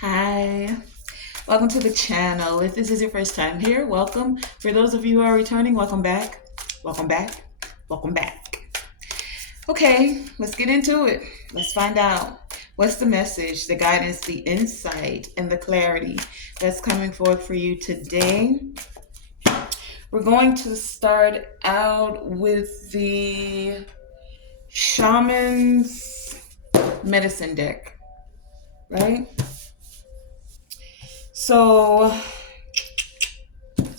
Hi, welcome to the channel. If this is your first time here, welcome. For those of you who are returning, welcome back. Welcome back. Welcome back. Okay, let's get into it. Let's find out what's the message, the guidance, the insight, and the clarity that's coming forth for you today. We're going to start out with the Shaman's Medicine deck, right? So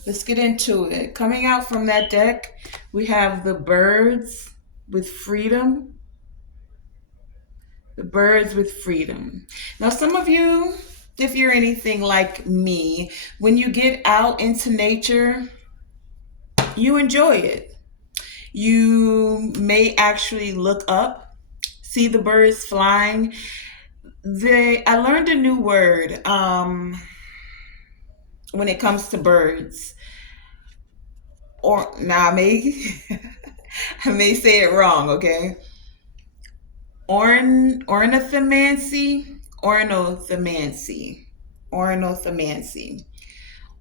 let's get into it. Coming out from that deck, we have the birds with freedom. The birds with freedom. Now, some of you, if you're anything like me, when you get out into nature, you enjoy it. You may actually look up, see the birds flying. I learned a new word when it comes to birds. Or now, I may say it wrong, okay? Ornithomancy, ornithomancy, ornithomancy,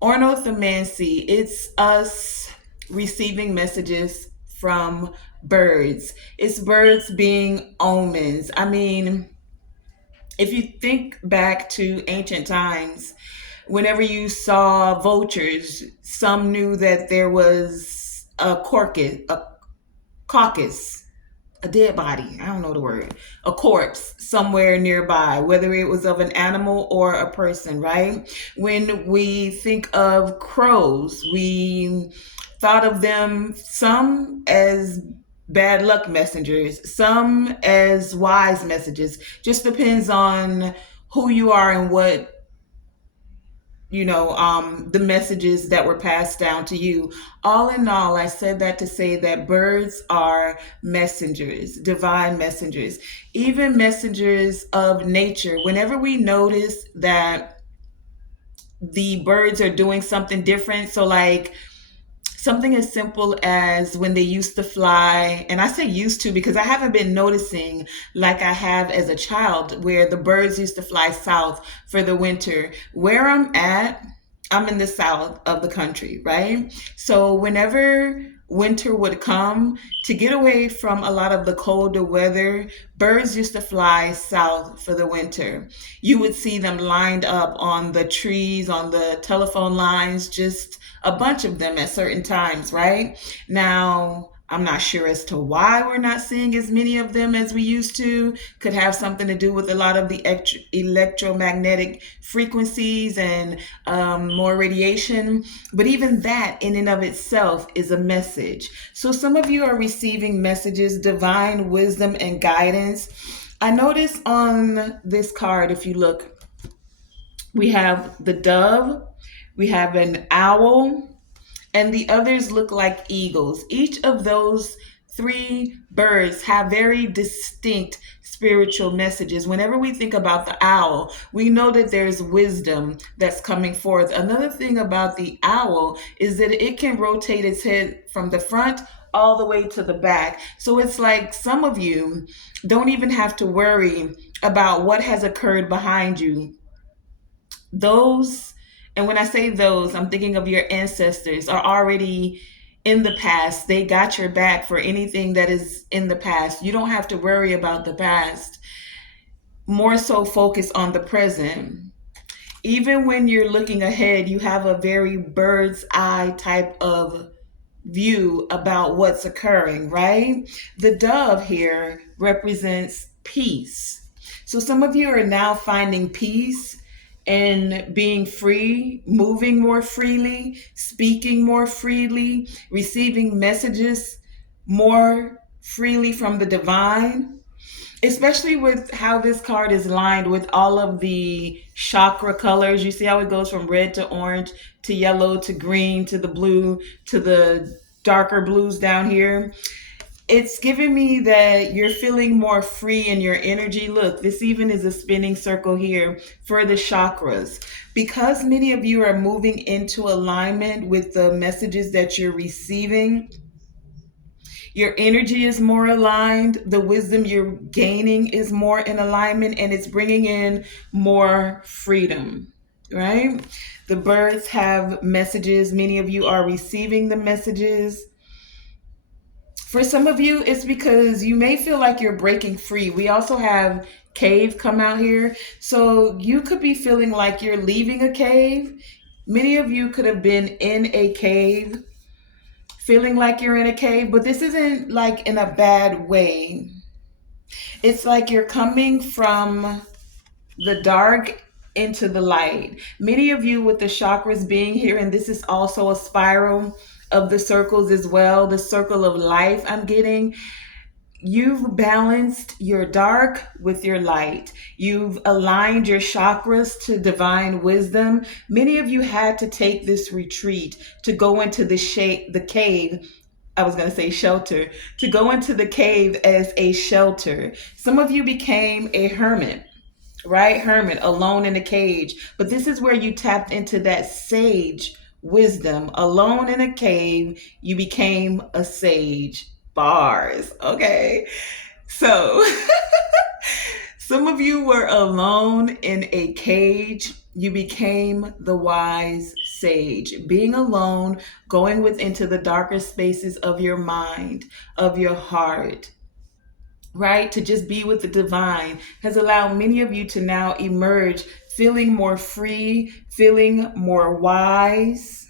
ornithomancy. It's us receiving messages from birds. It's birds being omens. I mean, if you think back to ancient times, whenever you saw vultures, some knew that there was a caucus, a dead body, I don't know the word, a corpse somewhere nearby, whether it was of an animal or a person, right? When we think of crows, we thought of them some as bad luck messengers, some as wise messages. Just depends on who you are and what the messages that were passed down to you. All in all, I said that to say that birds are messengers, divine messengers, even messengers of nature. Whenever we notice that the birds are doing something different, so like something as simple as when they used to fly, and I say used to because I haven't been noticing like I have as a child, where the birds used to fly south for the winter. Where I'm at, I'm in the south of the country, right? So whenever winter would come, to get away from a lot of the colder weather, birds used to fly south for the winter. You would see them lined up on the trees, on the telephone lines, just a bunch of them at certain times, right? Now, I'm not sure as to why we're not seeing as many of them as we used to. Could have something to do with a lot of the electromagnetic frequencies and more radiation. But even that, in and of itself, is a message. So some of you are receiving messages, divine wisdom and guidance. I notice on this card, if you look, we have the dove, we have an owl, and the others look like eagles. Each of those three birds have very distinct spiritual messages. Whenever we think about the owl, we know that there's wisdom that's coming forth. Another thing about the owl is that it can rotate its head from the front all the way to the back. So it's like some of you don't even have to worry about what has occurred behind you. Those, and when I say those, I'm thinking of your ancestors, are already in the past. They got your back for anything that is in the past. You don't have to worry about the past. More so focus on the present. Even when you're looking ahead, you have a very bird's eye type of view about what's occurring, right? The dove here represents peace. So some of you are now finding peace and being free, moving more freely, speaking more freely, receiving messages more freely from the divine, especially with how this card is lined with all of the chakra colors. You see how it goes from red to orange to yellow to green to the blue to the darker blues down here. It's giving me that you're feeling more free in your energy. Look, this even is a spinning circle here for the chakras. Because many of you are moving into alignment with the messages that you're receiving, Your energy is more aligned. The wisdom you're gaining is more in alignment, and it's bringing in more freedom, right? The birds have messages. Many of you are receiving the messages. For some of you, it's because you may feel like you're breaking free. We also have cave come out here. So you could be feeling like you're leaving a cave. Many of you could have been in a cave, feeling like you're in a cave, but this isn't like in a bad way. It's like you're coming from the dark into the light. Many of you with the chakras being here, and this is also a spiral of the circles as well, the circle of life I'm getting. You've balanced your dark with your light. You've aligned your chakras to divine wisdom. Many of you had to take this retreat to go into the cave. I was going to say shelter, to go into the cave as a shelter. Some of you became a hermit, right? Hermit, alone in a cage. But this is where you tapped into that sage wisdom. Alone in a cave, you became a sage. Bars. Okay. So some of you were alone in a cage. You became the wise sage. Being alone, going into the darker spaces of your mind, of your heart, right? To just be with the divine has allowed many of you to now emerge feeling more free, feeling more wise.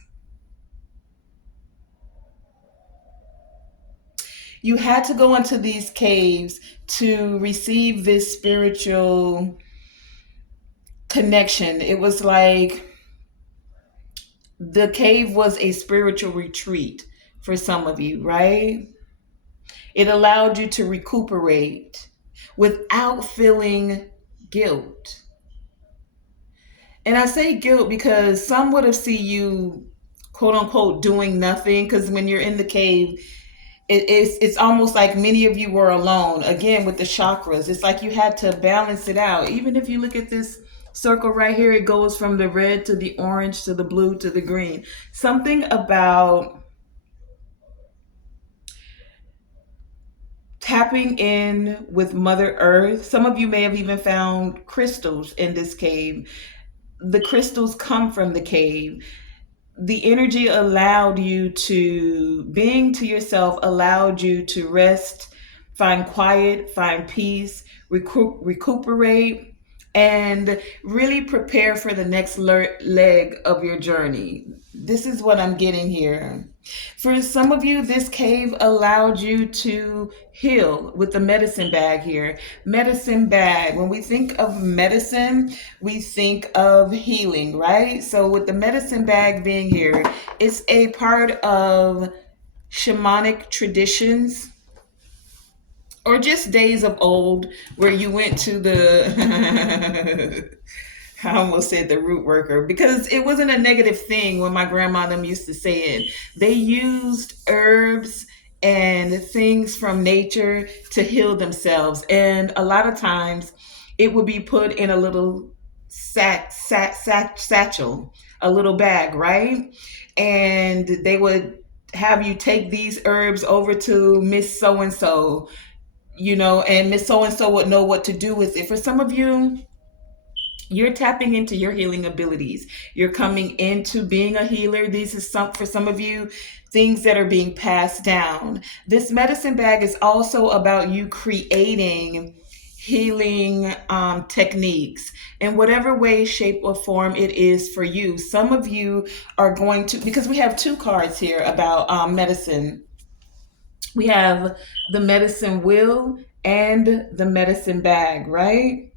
You had to go into these caves to receive this spiritual connection. It was like the cave was a spiritual retreat for some of you, right? It allowed you to recuperate without feeling guilt. And I say guilt because some would have seen you, quote unquote, doing nothing. Because when you're in the cave, it's almost like many of you were alone. Again, with the chakras, it's like you had to balance it out. Even if you look at this circle right here, it goes from the red to the orange to the blue to the green. Something about tapping in with Mother Earth. Some of you may have even found crystals in this cave. The crystals come from the cave. The energy allowed you to, being to yourself, allowed you to rest, find quiet, find peace, recuperate, and really prepare for the next leg of your journey. This is what I'm getting here. For some of you, this cave allowed you to heal with the medicine bag here. Medicine bag. When we think of medicine, we think of healing, right? So with the medicine bag being here, it's a part of shamanic traditions or just days of old where you went to the I almost said the root worker because it wasn't a negative thing when my grandma them used to say it. They used herbs and things from nature to heal themselves. And a lot of times it would be put in a little satchel, a little bag, right? And they would have you take these herbs over to Miss So and so, and Miss So and so would know what to do with it. For some of you, you're tapping into your healing abilities. You're coming into being a healer. These is for some of you, things that are being passed down. This medicine bag is also about you creating healing techniques in whatever way, shape, or form it is for you. Some of you are going to, because we have two cards here about medicine. We have the medicine wheel and the medicine bag, right?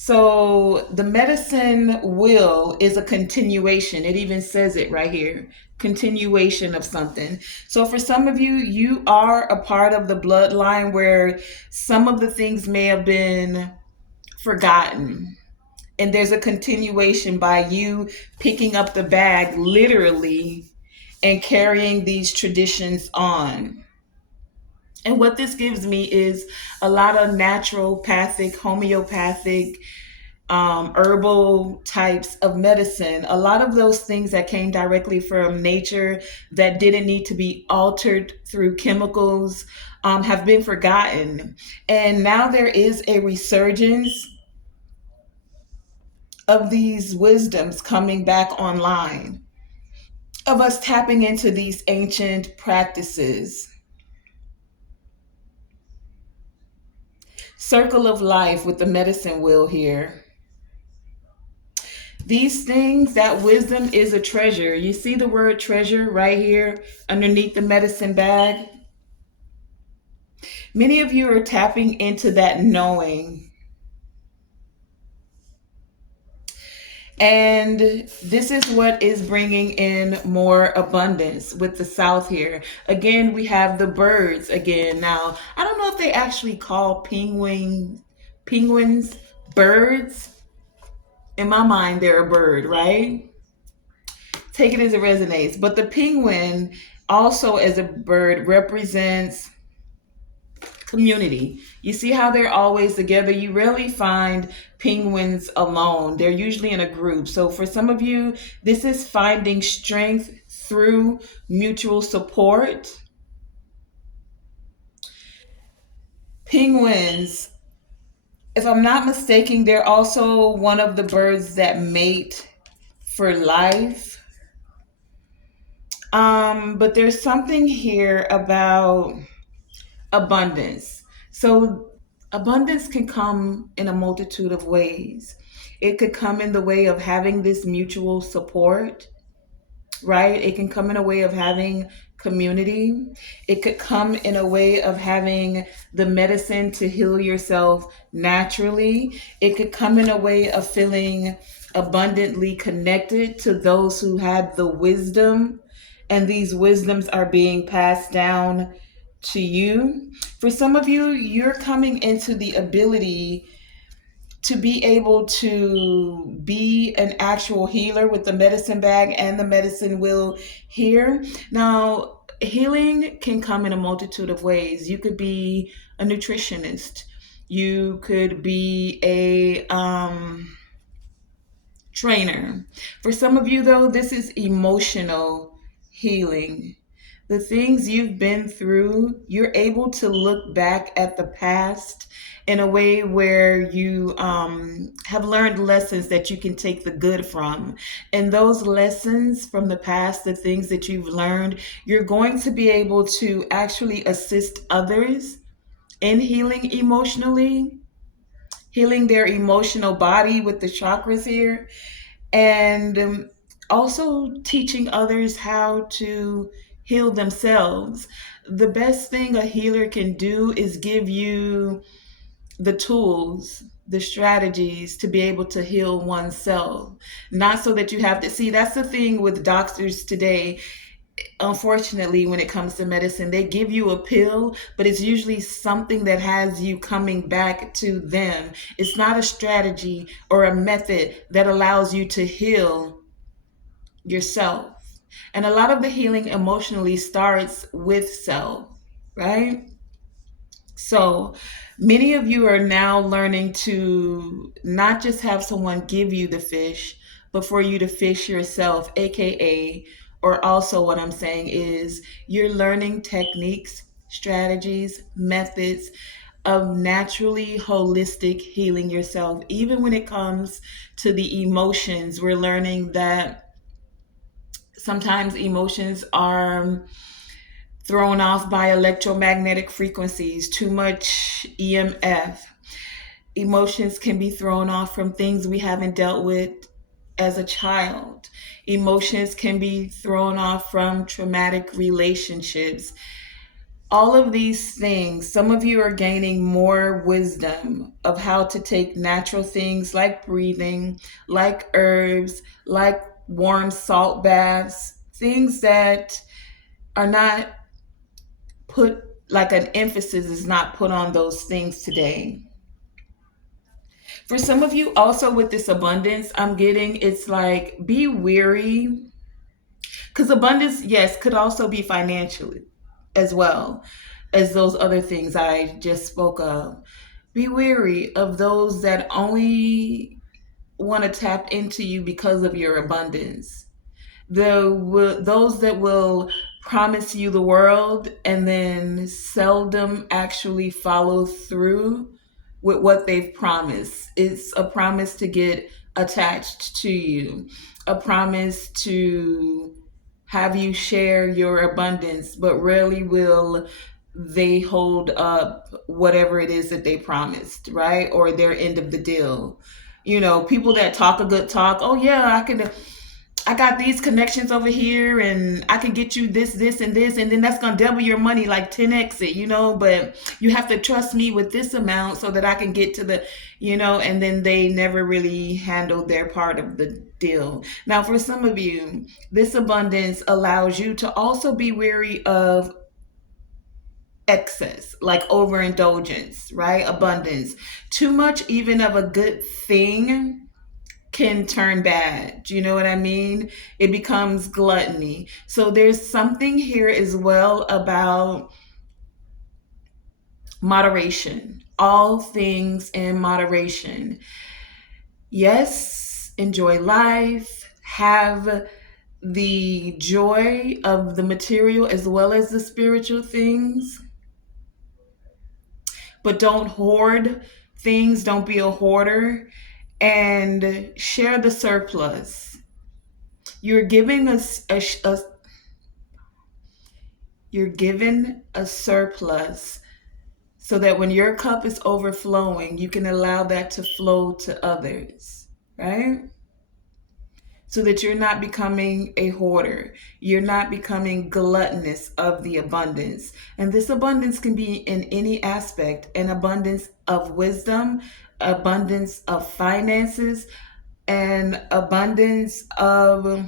So the medicine wheel is a continuation. It even says it right here. Continuation of something. So for some of you, you are a part of the bloodline where some of the things may have been forgotten. And there's a continuation by you picking up the bag literally and carrying these traditions on. And what this gives me is a lot of naturopathic, homeopathic herbal types of medicine, a lot of those things that came directly from nature that didn't need to be altered through chemicals, have been forgotten. And now there is a resurgence of these wisdoms coming back online, of us tapping into these ancient practices. Circle of life with the medicine wheel here. These things, that wisdom is a treasure. You see the word treasure right here underneath the medicine bag? Many of you are tapping into that knowing. And this is what is bringing in more abundance with the South here. Again, we have the birds again. Now, I don't know if they actually call penguins birds. In my mind, they're a bird, right? Take it as it resonates. But the penguin also as a bird represents community. You see how they're always together? You rarely find penguins alone. They're usually in a group. So for some of you, this is finding strength through mutual support. Penguins, if I'm not mistaken, they're also one of the birds that mate for life. But there's something here about abundance. So abundance can come in a multitude of ways. It could come in the way of having this mutual support, right? It can come in a way of having community. It could come in a way of having the medicine to heal yourself naturally. It could come in a way of feeling abundantly connected to those who had the wisdom, and these wisdoms are being passed down to you. For some of you, you're coming into the ability to be able to be an actual healer with the medicine bag and the medicine wheel here. Now, healing can come in a multitude of ways. You could be a nutritionist. You could be a trainer. For some of you, though, this is emotional healing. The things you've been through, you're able to look back at the past in a way where you have learned lessons that you can take the good from. And those lessons from the past, the things that you've learned, you're going to be able to actually assist others in healing emotionally, healing their emotional body with the chakras here, and also teaching others how to heal themselves. The best thing a healer can do is give you the tools, the strategies to be able to heal oneself. Not so that you have to see, that's the thing with doctors today. Unfortunately, when it comes to medicine, they give you a pill, but it's usually something that has you coming back to them. It's not a strategy or a method that allows you to heal yourself. And a lot of the healing emotionally starts with self, right? So many of you are now learning to not just have someone give you the fish, but for you to fish yourself, AKA, or also what I'm saying is you're learning techniques, strategies, methods of naturally holistic healing yourself. Even when it comes to the emotions, we're learning that sometimes emotions are thrown off by electromagnetic frequencies, too much EMF. Emotions can be thrown off from things we haven't dealt with as a child. Emotions can be thrown off from traumatic relationships. All of these things, some of you are gaining more wisdom of how to take natural things like breathing, like herbs, like warm salt baths, things that are not put, like an emphasis is not put on those things today. For some of you, also with this abundance, I'm getting it's like be weary, because abundance, yes, could also be financially as well as those other things I just spoke of. Be weary of those that only want to tap into you because of your abundance. Those that will promise you the world and then seldom actually follow through with what they've promised. It's a promise to get attached to you, a promise to have you share your abundance, but rarely will they hold up whatever it is that they promised, right? Or their end of the deal. You know, people that talk a good talk, oh yeah, I got these connections over here and I can get you this, and this, and then that's gonna double your money like 10x it, but you have to trust me with this amount so that I can get to and then they never really handled their part of the deal. Now, for some of you, this abundance allows you to also be wary of excess, like overindulgence, right? Abundance. Too much, even of a good thing, can turn bad. Do you know what I mean? It becomes gluttony. So there's something here as well about moderation. All things in moderation. Yes, enjoy life, have the joy of the material as well as the spiritual things, but don't hoard things. Don't be a hoarder, and share the surplus. You're giving you're given a surplus so that when your cup is overflowing, you can allow that to flow to others, right? So that you're not becoming a hoarder. You're not becoming gluttonous of the abundance. And this abundance can be in any aspect: an abundance of wisdom, abundance of finances, and abundance of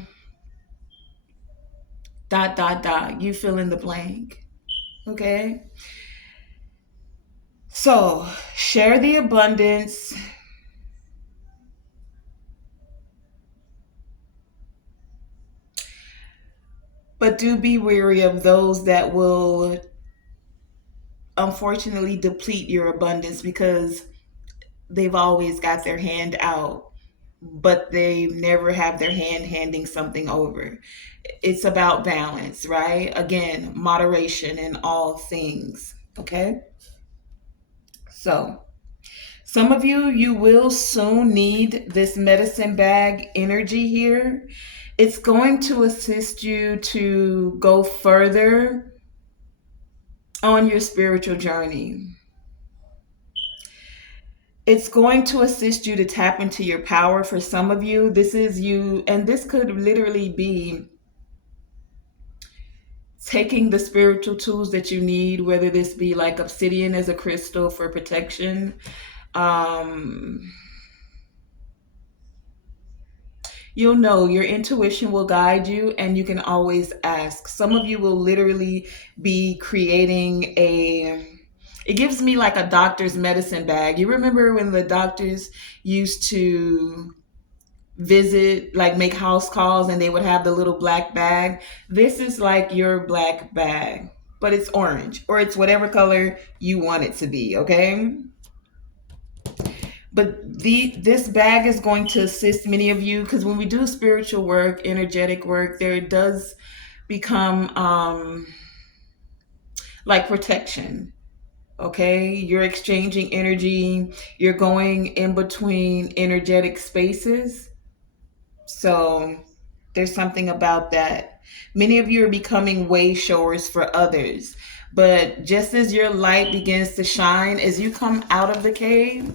dot, dot, dot. You fill in the blank. Okay? So, share the abundance, but do be wary of those that will unfortunately deplete your abundance because they've always got their hand out, but they never have their hand handing something over. It's about balance, right? Again, moderation in all things. Okay? So, some of you, you will soon need this medicine bag energy here. It's going to assist you to go further on your spiritual journey. It's going to assist you to tap into your power. For some of you, this is you, and this could literally be taking the spiritual tools that you need, whether this be like obsidian as a crystal for protection. Um, you'll know your intuition will guide you, and you can always ask. Some of you will literally be creating it gives me like a doctor's medicine bag. You remember when the doctors used to visit, like make house calls, and they would have the little black bag? This is like your black bag, but it's orange, or it's whatever color you want it to be, okay? But this bag is going to assist many of you, because when we do spiritual work, energetic work, there does become like protection. Okay, you're exchanging energy, you're going in between energetic spaces. So there's something about that. Many of you are becoming way showers for others. But just as your light begins to shine, as you come out of the cave,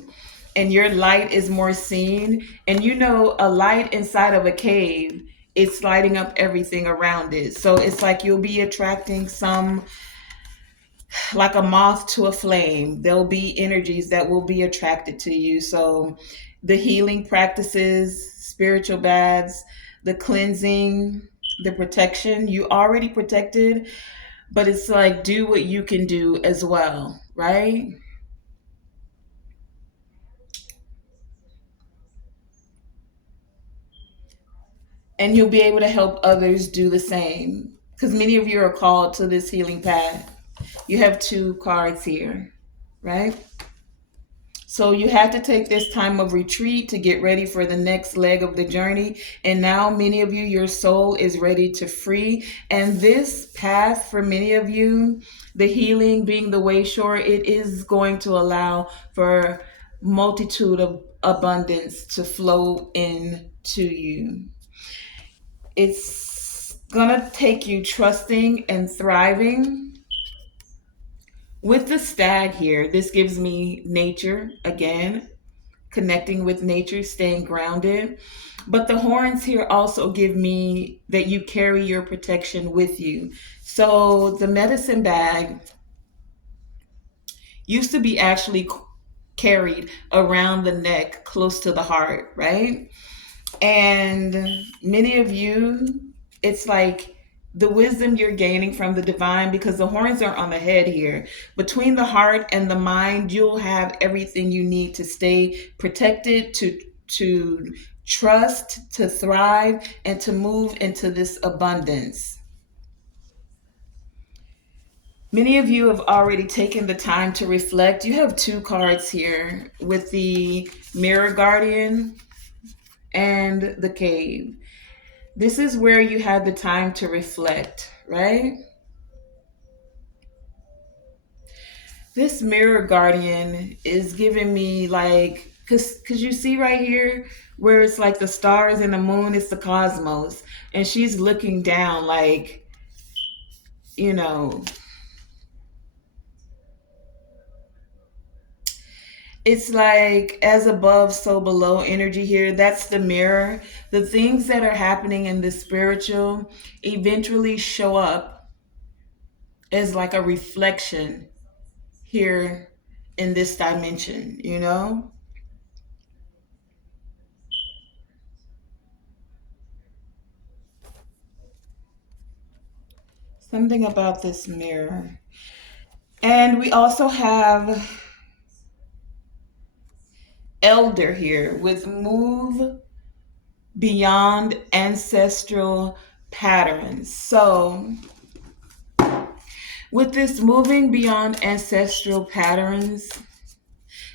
and your light is more seen, and a light inside of a cave, it's lighting up everything around it. So it's like you'll be attracting some, like a moth to a flame. There'll be energies that will be attracted to you. So the healing practices, spiritual baths, the cleansing, the protection, you already protected, but it's like do what you can do as well, right? And you'll be able to help others do the same, because many of you are called to this healing path. You have two cards here, right? So you had to take this time of retreat to get ready for the next leg of the journey. And now, many of you, your soul is ready to free. And this path for many of you, the healing being the way shore, it is going to allow for multitude of abundance to flow into you. It's gonna take you trusting and thriving. With the stag here, this gives me nature again, connecting with nature, staying grounded. But the horns here also give me that you carry your protection with you. So the medicine bag used to be actually carried around the neck close to the heart, right? And many of you, it's like the wisdom you're gaining from the divine, because the horns are on the head here. Between the heart and the mind, you'll have everything you need to stay protected, to trust, to thrive, and to move into this abundance. Many of you have already taken the time to reflect. You have two cards here with the Mirror Guardian and the Cave. This is where you had the time to reflect, right? This Mirror Guardian is giving me like, cause you see right here where it's like the stars and the moon, it's the cosmos, and she's looking down like, you know, it's like as above, so below energy here. That's the mirror. The things that are happening in the spiritual eventually show up as like a reflection here in this dimension, you know? Something about this mirror. And we also have Elder here with move beyond ancestral patterns. So, with this moving beyond ancestral patterns,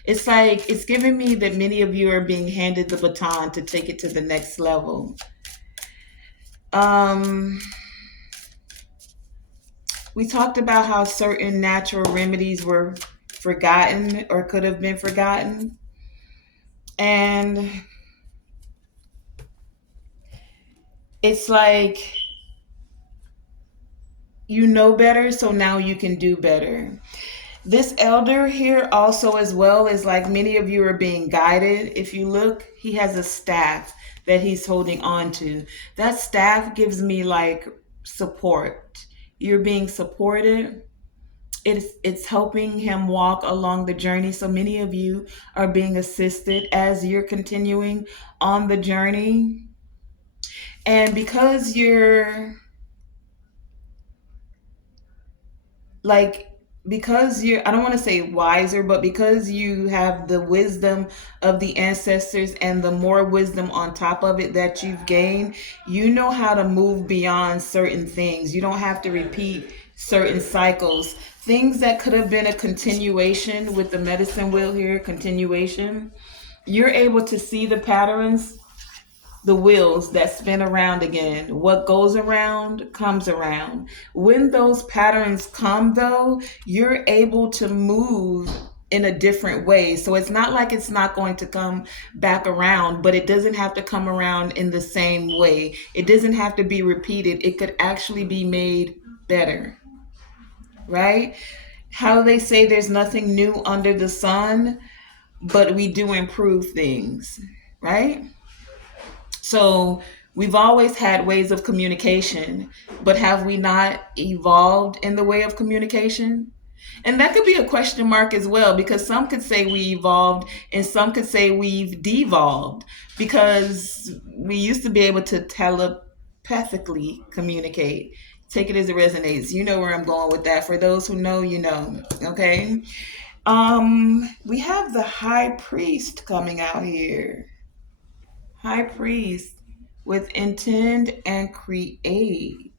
it's like it's giving me that many of you are being handed the baton to take it to the next level. Um, we talked about how certain natural remedies were forgotten or could have been forgotten. And it's like you know better, so now you can do better. This elder here also as well is like many of you are being guided. If you look, he has a staff that he's holding on to. That staff gives me like support. You're being supported. It's helping him walk along the journey. So many of you are being assisted as you're continuing on the journey. And because you're like because you're, I don't want to say wiser, but because you have the wisdom of the ancestors and the more wisdom on top of it that you've gained, you know how to move beyond certain things. You don't have to repeat certain cycles. Things that could have been a continuation with the medicine wheel here, continuation, you're able to see the patterns, the wheels that spin around again. What goes around comes around. When those patterns come, though, you're able to move in a different way. So it's not like it's not going to come back around, but it doesn't have to come around in the same way. It doesn't have to be repeated. It could actually be made better, right? How they say there's nothing new under the sun, but we do improve things, right? So we've always had ways of communication, but have we not evolved in the way of communication? And that could be a question mark as well, because some could say we evolved and some could say we've devolved, because we used to be able to telepathically communicate. Take it as it resonates. You know where I'm going with that. For those who know, you know. Okay. We have the high priest coming out here. High priest with intend and create.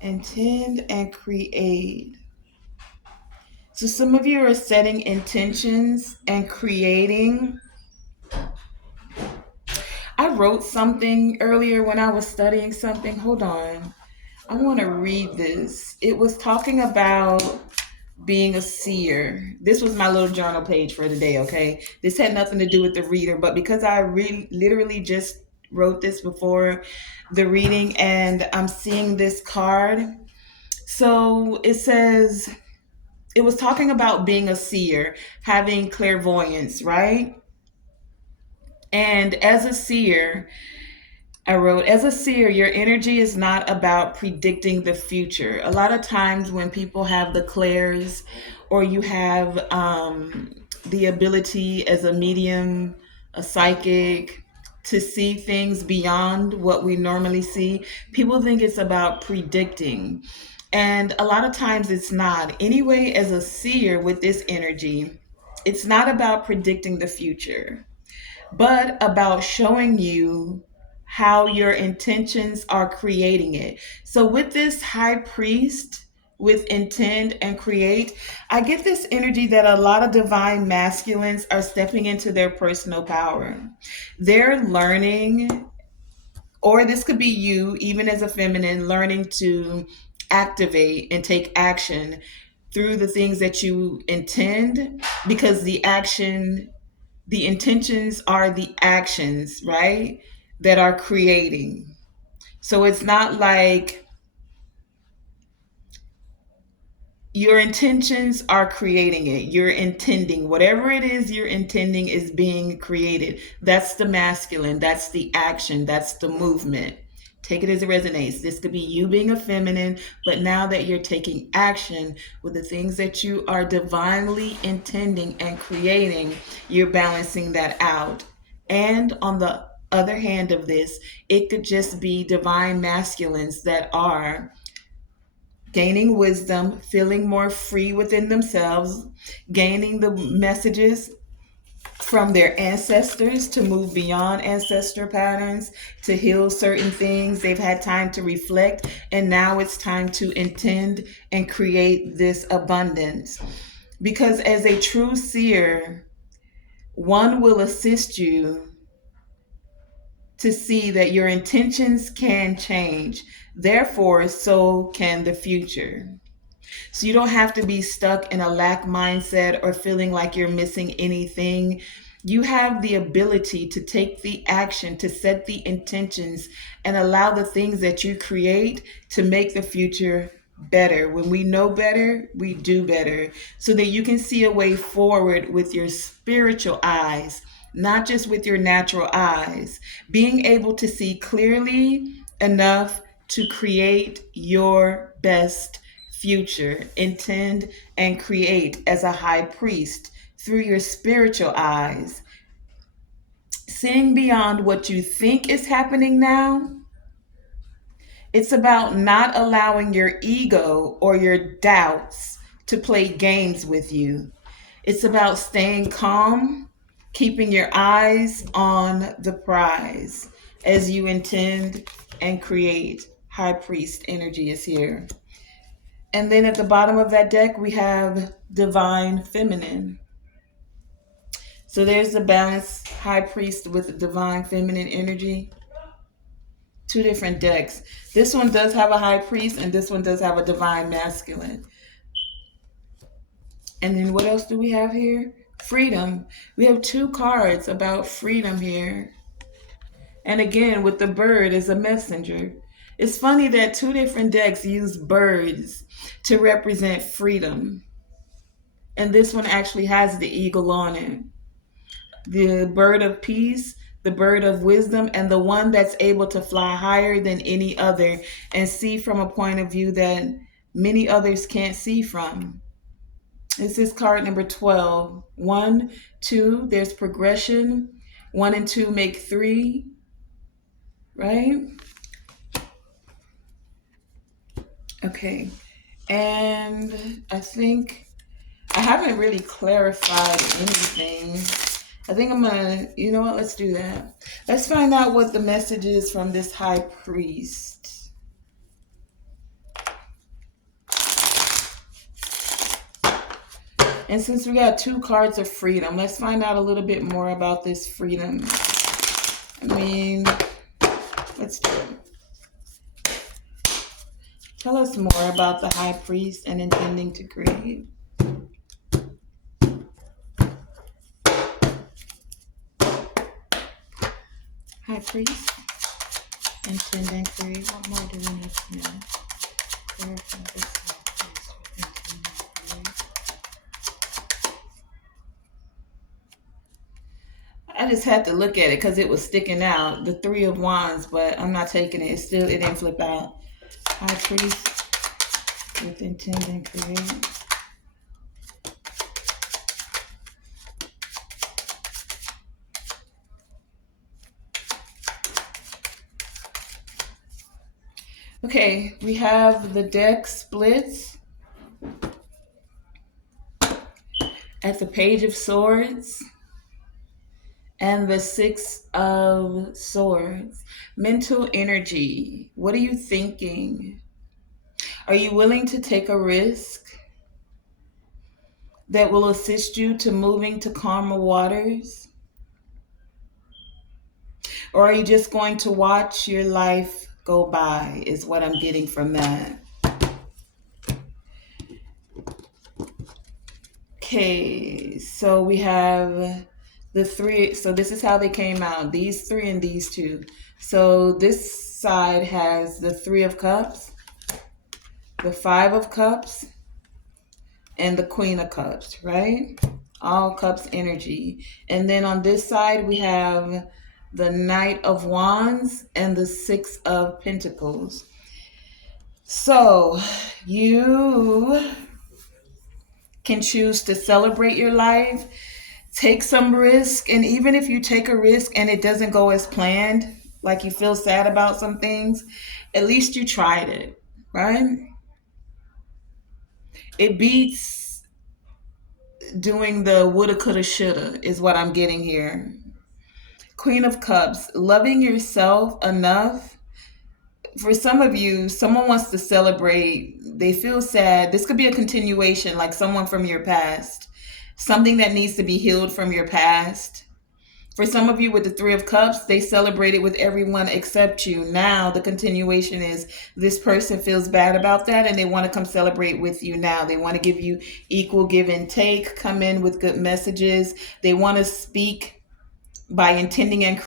Intend and create. So some of you are setting intentions and creating. I wrote something earlier when I was studying something. Hold on. I want to read this. It was talking about being a seer. This was my little journal page for today, okay? This had nothing to do with the reader, but because I really literally just wrote this before the reading and I'm seeing this card. So it says, it was talking about being a seer, having clairvoyance, right? And as a seer, I wrote, as a seer, your energy is not about predicting the future. A lot of times when people have the clairs or you have the ability as a medium, a psychic, to see things beyond what we normally see, people think it's about predicting. And a lot of times it's not. Anyway, as a seer with this energy, it's not about predicting the future but about showing you how your intentions are creating it. So, with this high priest, with intend and create, I get this energy that a lot of divine masculines are stepping into their personal power. They're learning, or this could be you, even as a feminine, learning to activate and take action through the things that you intend because the intentions are the actions, right? That are creating. So it's not like your intentions are creating it. You're intending. Whatever it is you're intending is being created. That's the masculine. That's the action. That's the movement. Take it as it resonates. This could be you being a feminine, but now that you're taking action with the things that you are divinely intending and creating, you're balancing that out. And on the other hand of this, it could just be divine masculines that are gaining wisdom, feeling more free within themselves, gaining the messages from their ancestors to move beyond ancestor patterns, to heal certain things. They've had time to reflect, and now it's time to intend and create this abundance. Because as a true seer, one will assist you to see that your intentions can change. Therefore, so can the future. So you don't have to be stuck in a lack mindset or feeling like you're missing anything. You have the ability to take the action, to set the intentions, and allow the things that you create to make the future better. When we know better, we do better. So that you can see a way forward with your spiritual eyes, not just with your natural eyes. Being able to see clearly enough to create your best future, intend and create as a high priest through your spiritual eyes, seeing beyond what you think is happening now. It's about not allowing your ego or your doubts to play games with you. It's about staying calm, keeping your eyes on the prize as you intend and create. High priest energy is here. And then at the bottom of that deck, we have divine feminine. So there's the balanced high priest with the divine feminine energy. Two different decks. This one does have a high priest, and this one does have a divine masculine. And then what else do we have here? Freedom. We have two cards about freedom here. And again, with the bird as a messenger. It's funny that two different decks use birds to represent freedom. And this one actually has the eagle on it. The bird of peace, the bird of wisdom, and the one that's able to fly higher than any other and see from a point of view that many others can't see from. This is card number 12. 1, 2, there's progression. 1 and 2 make 3, right? Okay. And I think I haven't really clarified anything. I think I'm gonna, you know what, let's do that. Let's find out what the message is from this high priest. And since we got two cards of freedom, let's find out a little bit more about this freedom. I mean, let's do it. Tell us more about the High Priest and intending to create. High Priest, intending to create. What more do we need to know? Clarify this High Priest with intending to create. I just had to look at it because it was sticking out. The Three of Wands, but I'm not taking it. It didn't flip out. High Priest with intending to create. Okay, we have the deck splits at the Page of Swords and the Six of Swords. Mental energy. What are you thinking? Are you willing to take a risk that will assist you to moving to calmer waters? Or are you just going to watch your life go by, is what I'm getting from that. Okay, so we have the three. So this is how they came out. These three and these two. So this side has the Three of Cups, the Five of Cups, and the Queen of Cups, right? All cups energy. And then on this side, we have the Knight of Wands and the Six of Pentacles. So you can choose to celebrate your life, take some risk, and even if you take a risk and it doesn't go as planned, like you feel sad about some things, at least you tried it, right? It beats doing the woulda, coulda, shoulda, is what I'm getting here. Queen of Cups, loving yourself enough. For some of you, someone wants to celebrate, they feel sad. This could be a continuation, like someone from your past, something that needs to be healed from your past. For some of you with the Three of Cups, they celebrated with everyone except you. Now the continuation is this person feels bad about that and they want to come celebrate with you now. They want to give you equal give and take, come in with good messages. They want to speak by intending and